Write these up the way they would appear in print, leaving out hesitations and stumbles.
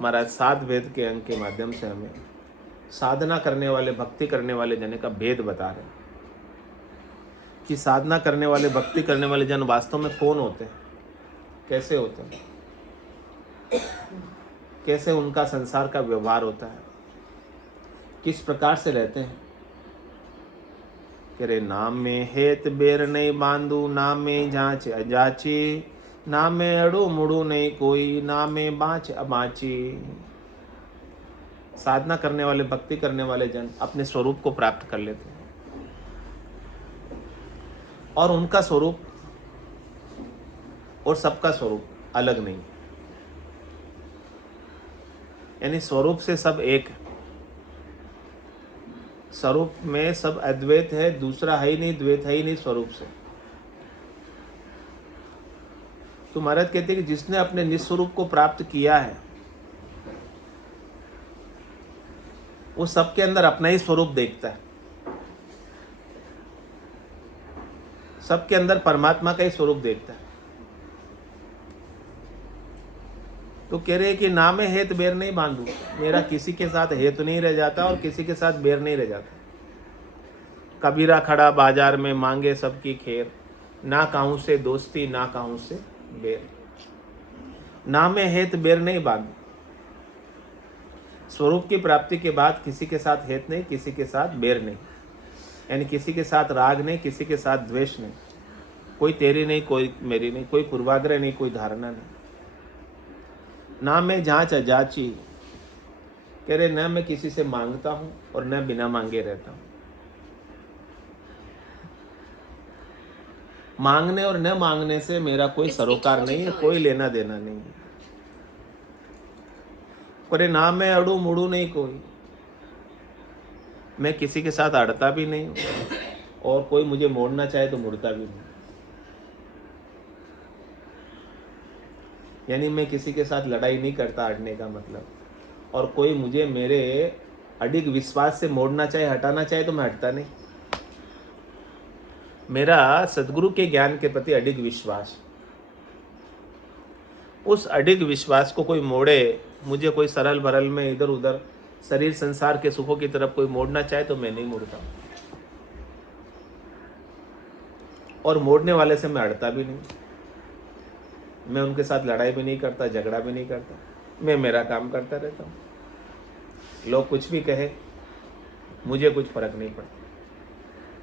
महाराज 7 वेद के अंग के माध्यम से हमें साधना करने वाले, भक्ति करने वाले जन का भेद बता रहे हैं कि साधना करने वाले, भक्ति करने वाले जन वास्तव में कौन होते हैं, कैसे होते हैं, कैसे उनका संसार का व्यवहार होता है, किस प्रकार से रहते हैं। करे नाम में हेत बेर नहीं बांधू, नाम में जांच अजाची, नाम में अड़ू मुड़ू नहीं कोई, नाम में बाँच अबाची। साधना करने वाले, भक्ति करने वाले जन अपने स्वरूप को प्राप्त कर लेते हैं और उनका स्वरूप और सबका स्वरूप अलग नहीं, यानी स्वरूप से सब एक है। स्वरूप में सब अद्वैत है, दूसरा है ही नहीं, द्वैत है ही नहीं स्वरूप से। तो महाराज कहते हैं कि जिसने अपने निस्वरूप को प्राप्त किया है वो सबके अंदर अपना ही स्वरूप देखता है, सबके अंदर परमात्मा का ही स्वरूप देखता है। तो कह रहे कि ना मैं हेत बेर नहीं बांधू, मेरा किसी के साथ हेतु नहीं रह जाता और किसी के साथ बेर नहीं रह जाता। कबीरा खड़ा बाजार में मांगे सबकी खेर, ना कहूं से दोस्ती ना कहूं से बेर। ना मैं हेत बेर नहीं बांधू, स्वरूप की प्राप्ति के बाद किसी के साथ हेत नहीं, किसी के साथ बेर नहीं, यानी किसी के साथ राग नहीं, किसी के साथ द्वेष नहीं, कोई तेरी नहीं, कोई मेरी नहीं, कोई पूर्वाग्रह नहीं, कोई धारणा नहीं। ना मैं जांच अजाची, कह रहे न मैं किसी से मांगता हूं और न बिना मांगे रहता हूं। मांगने और न मांगने से मेरा कोई सरोकार नहीं है, कोई लेना देना नहीं है। अरे ना मैं अड़ू मुड़ू नहीं कोई, मैं किसी के साथ अड़ता भी नहीं और कोई मुझे मोड़ना चाहे तो मुड़ता भी नहीं, यानी मैं किसी के साथ लड़ाई नहीं करता, अड़ने का मतलब। और कोई मुझे मेरे अडिग विश्वास से मोड़ना चाहे, हटाना चाहे तो मैं हटता नहीं। मेरा सदगुरु के ज्ञान के प्रति अडिग विश्वास, उस अडिग विश्वास को कोई मोड़े, मुझे कोई सरल भरल में इधर उधर शरीर संसार के सुखों की तरफ कोई मोड़ना चाहे तो मैं नहीं मोड़ता, और मोड़ने वाले से मैं अड़ता भी नहीं। मैं उनके साथ लड़ाई भी नहीं करता, झगड़ा भी नहीं करता, मैं मेरा काम करता रहता हूँ। लोग कुछ भी कहे मुझे कुछ फर्क नहीं पड़ता,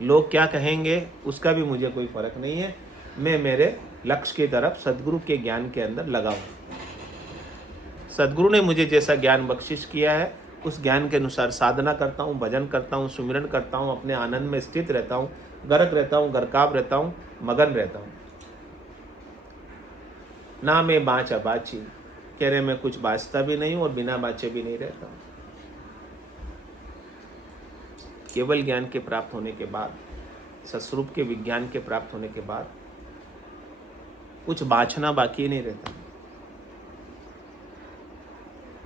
लोग क्या कहेंगे उसका भी मुझे कोई फर्क नहीं है। मैं मेरे लक्ष्य की तरफ सदगुरु के ज्ञान के अंदर लगा हूँ। सदगुरु ने मुझे जैसा ज्ञान बख्शिश किया है उस ज्ञान के अनुसार साधना करता हूँ, भजन करता हूँ, सुमिरन करता हूँ, अपने आनंद में स्थित रहता हूँ, गर्क रहता हूँ, गरकाब रहता हूँ, मगन रहता हूँ। ना मैं बाँच अबाची, कह रहे मैं कुछ बाँचता भी नहीं हूँ और बिना बाँचे भी नहीं रहता हूँ। केवल ज्ञान के प्राप्त होने के बाद, सस्वरूप के विज्ञान के प्राप्त होने के बाद कुछ बाँचना बाकी नहीं रहता।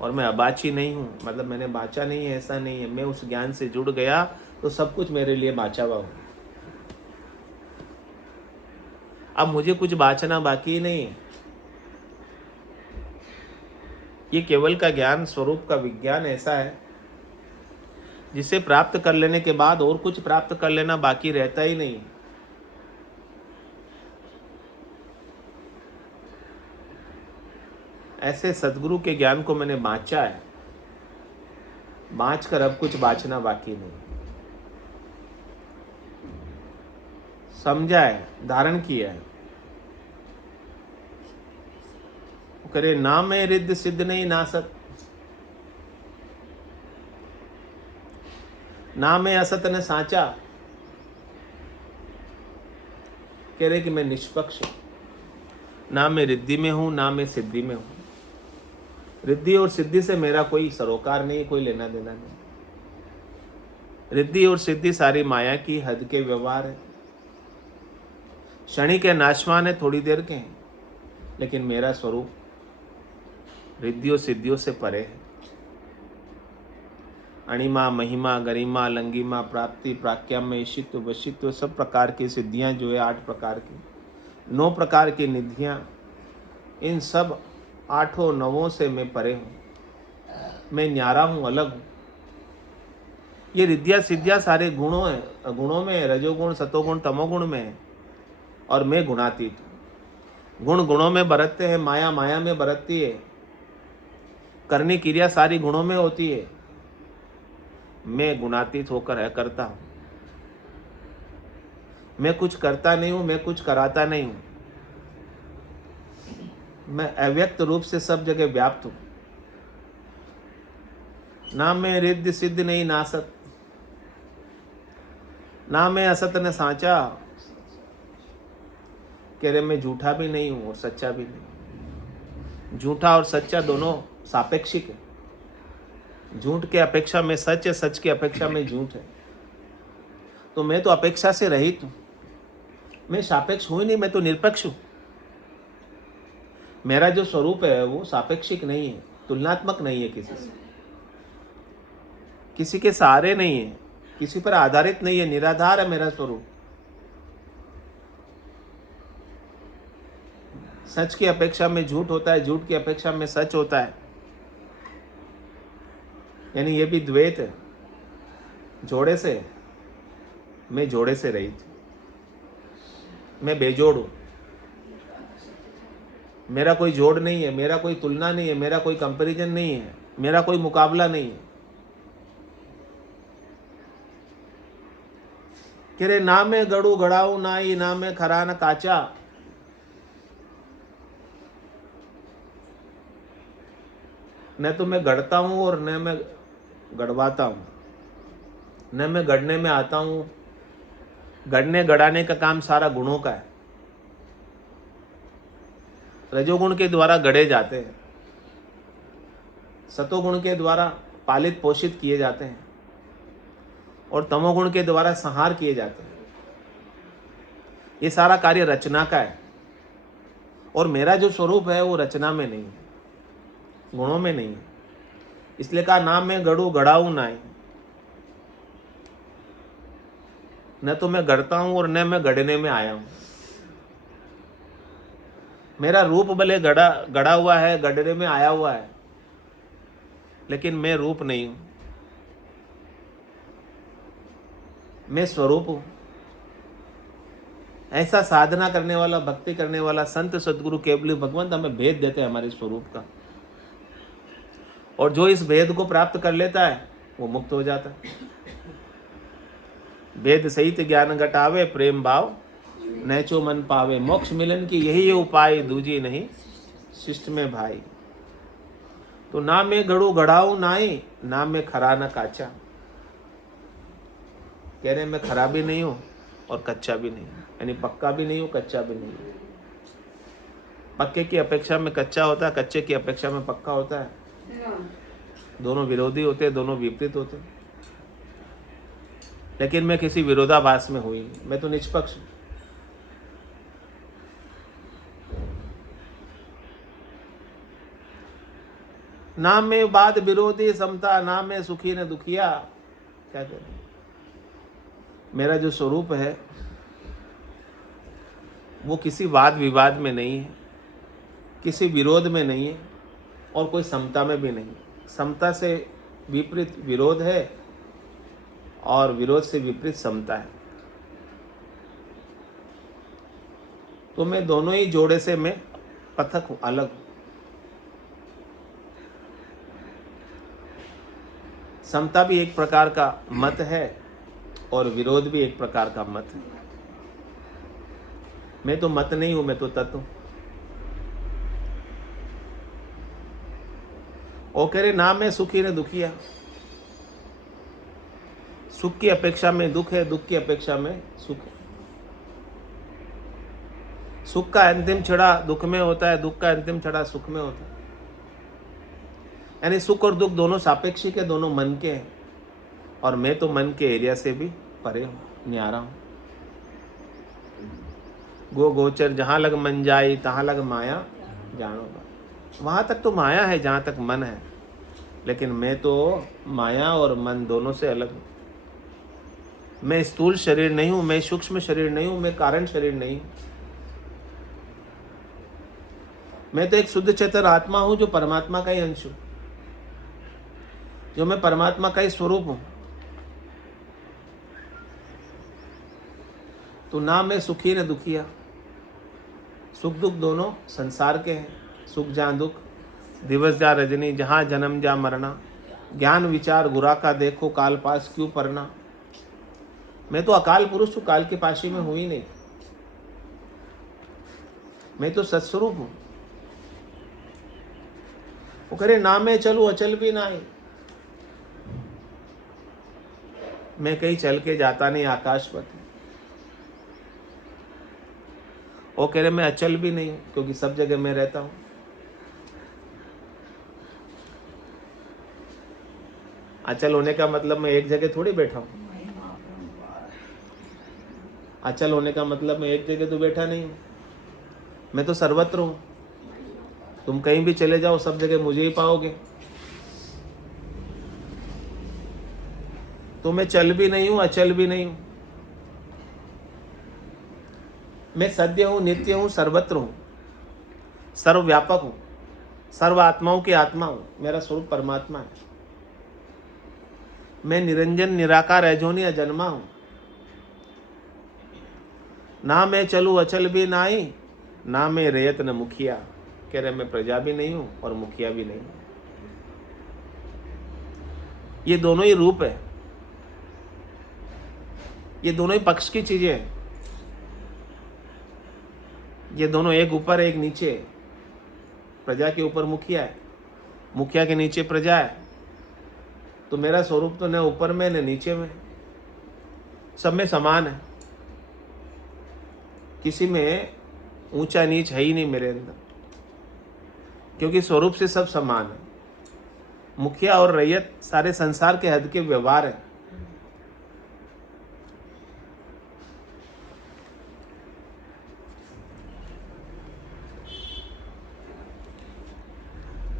और मैं अबाची नहीं हूँ, मतलब मैंने बाँचा नहीं है ऐसा नहीं है। मैं उस ज्ञान से जुड़ गया तो सब कुछ मेरे लिए बाँचा हुआ हो। अब मुझे कुछ बाँचना बाकी नहीं। ये केवल का ज्ञान, स्वरूप का विज्ञान ऐसा है जिसे प्राप्त कर लेने के बाद और कुछ प्राप्त कर लेना बाकी रहता ही नहीं। ऐसे सदगुरु के ज्ञान को मैंने बाँचा है, बाँच कर अब कुछ बाँचना बाकी नहीं। समझा है, धारण किया है। करे ना मैं रिद्ध सिद्ध नहीं नासत, ना मैं असत न साचा, कह रहे कि मैं निष्पक्ष, ना मैं रिद्धि में हूं ना मैं सिद्धि में हूं। रिद्धि और सिद्धि से मेरा कोई सरोकार नहीं, कोई लेना देना नहीं। रिद्धि और सिद्धि सारी माया की हद के व्यवहार है, क्षणिक है, नाशवान है, थोड़ी देर के हैं, लेकिन मेरा स्वरूप रिद्धियों सिद्धियों से परे है। अणिमा, महिमा, गरिमा, लंगिमा, प्राप्ति, प्राक्याम, ईशित्व, वशित्व, सब प्रकार की सिद्धियां जो है 8 प्रकार की, 9 प्रकार की निधियां, इन सब 8 9 से मैं परे हूँ। मैं न्यारा हूँ, अलग हूँ। ये रिद्धियाँ सिद्धियाँ सारे गुणों में, रजोगुण सतोगुण तमोगुण में है, और मैं गुणातीत हूँ। गुण गुणों में बरतते हैं, माया माया में बरतती है, करनी क्रिया सारी गुणों में होती है। मैं गुणातीत होकर है करता हूँ। मैं कुछ करता नहीं हूँ, मैं कुछ कराता नहीं हूँ। मैं अव्यक्त रूप से सब जगह व्याप्त हूँ। ना मैं रिद्ध सिद्ध नहीं ना सत, ना मैं असत न साचा। कह रहे मैं झूठा भी नहीं हूं और सच्चा भी नहीं। झूठा और सच्चा दोनों सापेक्षिक है। झूठ के अपेक्षा में सच है, सच के अपेक्षा में झूठ है। तो मैं तो अपेक्षा से रहित हूं। मैं सापेक्ष हूं ही नहीं, मैं तो निरपेक्ष हूं। मेरा जो स्वरूप है वो सापेक्षिक नहीं है, तुलनात्मक नहीं है किसी से, किसी के सहारे नहीं है, किसी पर आधारित नहीं है, निराधार है मेरा स्वरूप। सच की अपेक्षा में झूठ होता है, झूठ की अपेक्षा में सच होता है। यानी ये भी द्वैत है। जोड़े से, मैं जोड़े से रहित, मैं बेजोड़ हूं। मेरा कोई जोड़ नहीं है, मेरा कोई तुलना नहीं है, मेरा कोई कंपैरिजन नहीं है, मेरा कोई मुकाबला नहीं है। कह रहे ना मैं गड़ू गड़ाऊ नाई, ना मैं खरा न काचा। न तो मैं गढ़ता हूं और न मैं गढ़वाता हूं, न मैं गढ़ने में आता हूं। गढ़ने गढ़ाने का काम सारा गुणों का है। रजोगुण के द्वारा गढ़े जाते हैं, सतोगुण के द्वारा पालित पोषित किए जाते हैं, और तमोगुण के द्वारा संहार किए जाते हैं। ये सारा कार्य रचना का है, और मेरा जो स्वरूप है वो रचना में नहीं है, गुणों में नहीं है। इसलिए कहा ना मैं गढ़ू गढ़ाऊ नाई। न तो मैं गढ़ता हूं और न मैं गढ़ने में आया हूं। मेरा रूप भले गढ़ा हुआ है, गढ़ने में आया हुआ है, लेकिन मैं रूप नहीं हूं, मैं स्वरूप हूं। ऐसा साधना करने वाला, भक्ति करने वाला संत सदगुरु केवली भगवंत हमें भेद देते हैं हमारे स्वरूप का, और जो इस भेद को प्राप्त कर लेता है वो मुक्त हो जाता है। भेद सहित ज्ञान घटावे, प्रेम भाव नैचो मन पावे। मोक्ष मिलन की यही उपाय, दूजी नहीं शिष्ट में भाई। तो ना मैं गड़ू गढ़ाऊ नाई, ना मैं खरा न काचा। कह रहे मैं खरा भी नहीं हूं और कच्चा भी नहीं हूं, यानी पक्का भी नहीं हूं, कच्चा भी नहीं हूं। पक्के की अपेक्षा में कच्चा होता है, कच्चे की अपेक्षा में पक्का होता है। दोनों विरोधी होते हैं, दोनों विपरीत होते हैं। लेकिन मैं किसी विरोधाभास में हुई, मैं तो निष्पक्ष हूं। ना मैं वाद विरोधी समता, ना मैं सुखी न दुखिया। क्या करें, मेरा जो स्वरूप है वो किसी वाद विवाद में नहीं है, किसी विरोध में नहीं है, और कोई समता में भी नहीं है। समता से विपरीत विरोध है, और विरोध से विपरीत समता है। तो मैं दोनों ही जोड़े से मैं पृथक हूं, अलग हूं। समता भी एक प्रकार का मत है, और विरोध भी एक प्रकार का मत है। मैं तो मत नहीं हूं, मैं तो तत्व हूं। ओ कह रहे ना मैं सुखी न दुखिया। सुख की अपेक्षा में दुख है, दुख की अपेक्षा में सुख है। सुख का अंतिम छड़ा दुख में होता है, दुख का अंतिम छड़ा सुख में होता है। यानी सुख और दुख दोनों सापेक्षिक है, दोनों मन के हैं, और मैं तो मन के एरिया से भी परे हूं, न्यारा हूं। गो गोचर जहां लग मन जाई, तहां लग माया जानो। वहां तक तो माया है जहां तक मन है, लेकिन मैं तो माया और मन दोनों से अलग हूं। मैं स्थूल शरीर नहीं हूं, मैं सूक्ष्म शरीर नहीं हूं, मैं कारण शरीर नहीं हूं। मैं तो एक शुद्ध चेतन आत्मा हूं जो परमात्मा का ही अंश हूं। जो मैं परमात्मा का ही स्वरूप हूं। तो ना मैं सुखी न दुखिया, सुख दुख दोनों संसार के हैं। सुख जहाँ दुख, दिवस जा रजनी, जहाँ जन्म जा मरना, ज्ञान विचार गुरा का देखो, काल पास क्यों परना। मैं तो अकाल पुरुष हूँ, काल के पाशी में हूँ ही नहीं। मैं तो सत्स्वरूप हूँ। वो करे ना मैं चलूं अचल भी ना ही, मैं कहीं चल के जाता नहीं आकाश पर। वो कह रहे मैं अचल भी नहीं हूं, क्योंकि सब जगह मैं रहता हूं। अचल होने का मतलब मैं एक जगह थोड़ी बैठा हूं। अचल होने का मतलब मैं एक जगह तो बैठा नहीं हूं, मैं तो सर्वत्र हूं। तुम कहीं भी चले जाओ, सब जगह मुझे ही पाओगे। तो मैं चल भी नहीं हूं, अचल भी नहीं हूं। मैं सद्य हूं, नित्य हूं, सर्वत्र हूं, सर्वव्यापक हूं, सर्व आत्माओं की आत्मा हूं। मेरा स्वरूप परमात्मा है। मैं निरंजन निराकार अजोनी अजन्मा हूं। ना मैं चलूं अचल भी नाही, ना मैं रेयत न मुखिया। कह रहे मैं प्रजा भी नहीं हूं और मुखिया भी नहीं हूं। ये दोनों ही रूप है, ये दोनों ही पक्ष की चीजें हैं। ये दोनों एक ऊपर एक नीचे। प्रजा के ऊपर मुखिया है, मुखिया के नीचे प्रजा है। तो मेरा स्वरूप तो न ऊपर में न नीचे में, सब में समान है। किसी में ऊंचा नीच है ही नहीं मेरे अंदर, क्योंकि स्वरूप से सब समान है। मुखिया और रैयत सारे संसार के हद के व्यवहार है।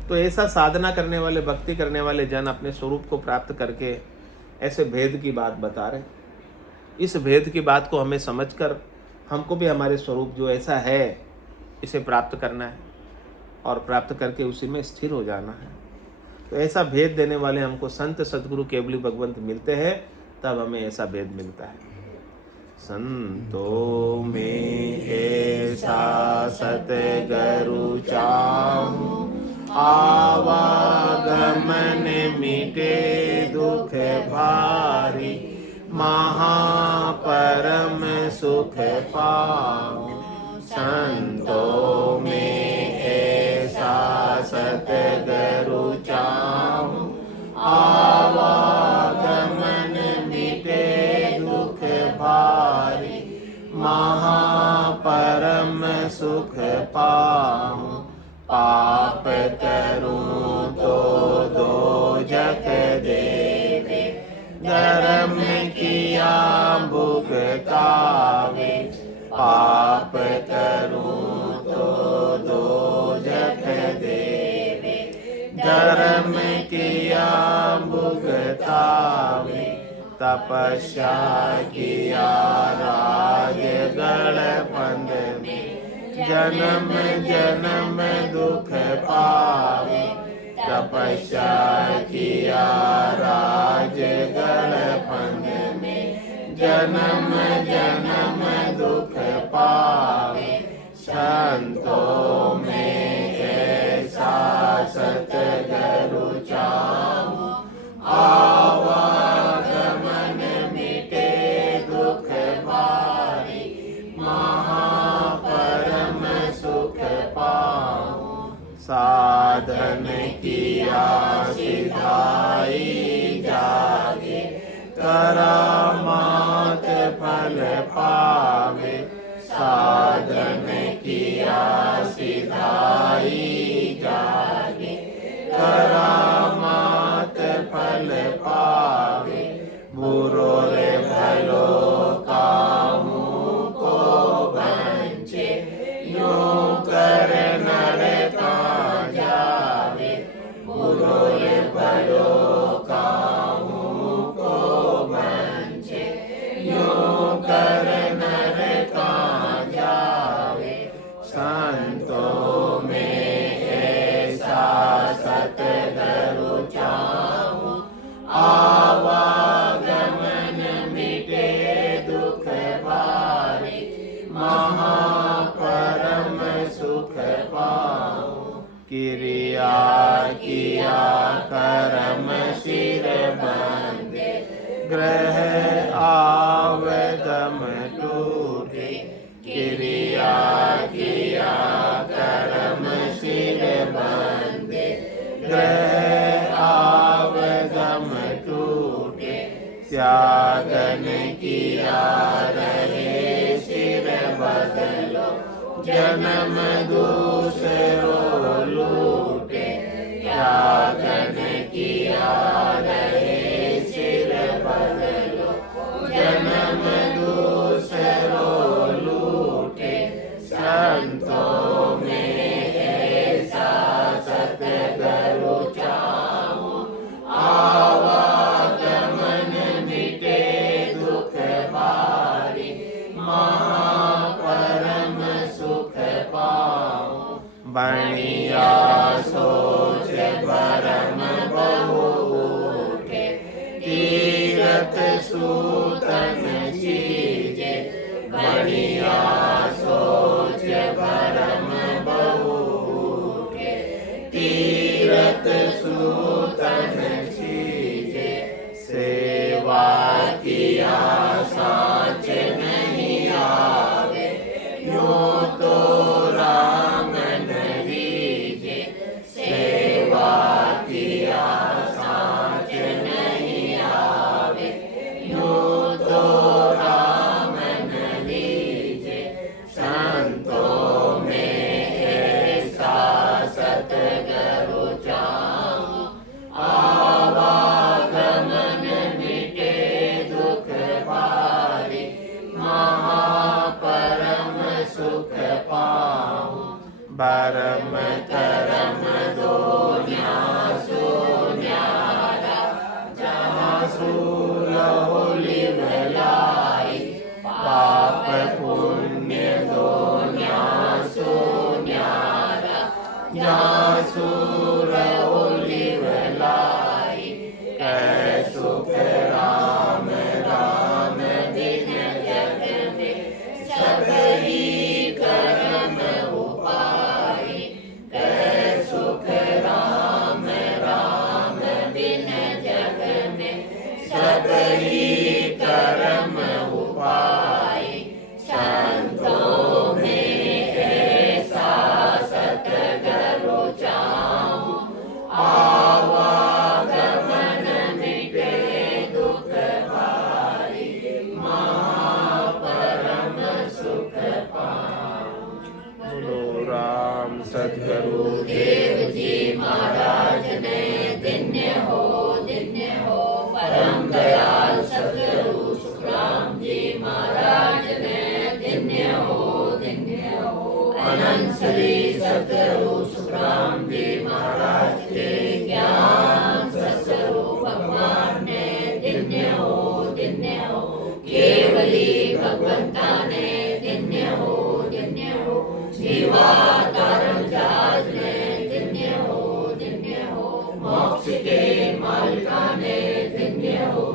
तो ऐसा साधना करने वाले, भक्ति करने वाले जन अपने स्वरूप को प्राप्त करके ऐसे भेद की बात बता रहे। इस भेद की बात को हमें समझकर हमको भी हमारे स्वरूप जो ऐसा है इसे प्राप्त करना है और प्राप्त करके उसी में स्थिर हो जाना है। तो ऐसा भेद देने वाले हमको संत सद्गुरु केवली भगवंत मिलते हैं, तब हमें ऐसा भेद मिलता है। संतो में ऐसा सतगुरु चाहूं, आवागमन मिटे दुख भारी, महापरम सुख पाऊं। संतों में ऐसा सतगुरु चाहूं, आवागमन मिटे दुख भारी, महापरम सुख पाऊं। पाप करूं तो दोजख देवे, धर्म किया भुगतावे। पाप करूं तो दोजख देवे, धर्म किया भुगतावे। तपस्या किया राजगढ़ पंद में, जन्म जन्म दुख पावे। तपस्या किया राजगढ़ पंद में, जन्म जन्म दुख पावे। संतों में ऐसा सतगुरु चाहूं, आवागमन मिटे दुख भारी, महापरम सुख पाऊं। साधन किया सिधाई जागे, करामात फल पावे। साधन किया सिधाई जागे, करामात फल पावे। बुरो रे भलो कामों को बंचे, यूं कर नर का जावे। बुरो रे भलो कामों को बंचे, यूं कर नर का जावे। संतों में ऐसा सतगुरु चाहूं, आ रहे सिर बदलो, जन्म दूसरो लूटे, त्यागन की आ रहे सिर बदलो, जन्म दूसरो लूटे, संतों में ऐसा सतगुरु चाहूं, आवागमन मिटे दुख भारी, महापरम सुख पाऊं, बढ़िया सोच भरम बहु उठे, तीरथ सूतन चीजे, बढ़िया सोच भरम बहु उठे, तीरथ सूतन चीजे, सेवा किया साच नहीं आवे, यूं तो राम न रीजे, सेवा किया साच नहीं आवे, यूं तो राम न रीजे, संतों में ऐसा सतगुरु चाहूं, आवागमन मिटे दुख भारी, महापरम सुख पाऊं, परम करम दो न्यासो न्यारा, जहाँ सूर हो लिव लाई, पाप पुण्य दो न्यासो न्यारा, जहाँ सूर हो लिव लाई, कै सुख राम राम बिन जग में, सब ही कर्म उपाय, कै सुख राम राम बिन जग में, सब ही कर्म उपाय, संतों में ऐसा सतगुरु चाहूं, आवागमन मिटे दुख भारी, महापरम सुख पाऊं। बोलो राम सद्गुरु देव जी महाराज ने, धन्य हो परम दयाल सद्गुरु सुखराम जी महाराज ने, धन्य हो अनंत श्री सद्गुरु सुखराम जी महाराज के ज्ञान सत्स्वरूप भगवान ने, धन्य हो केवली भगवंता ने, धन्य हो जीवा तारण जहाज ने, धन्य हो मोक्ष के मालिका ने, धन्य हो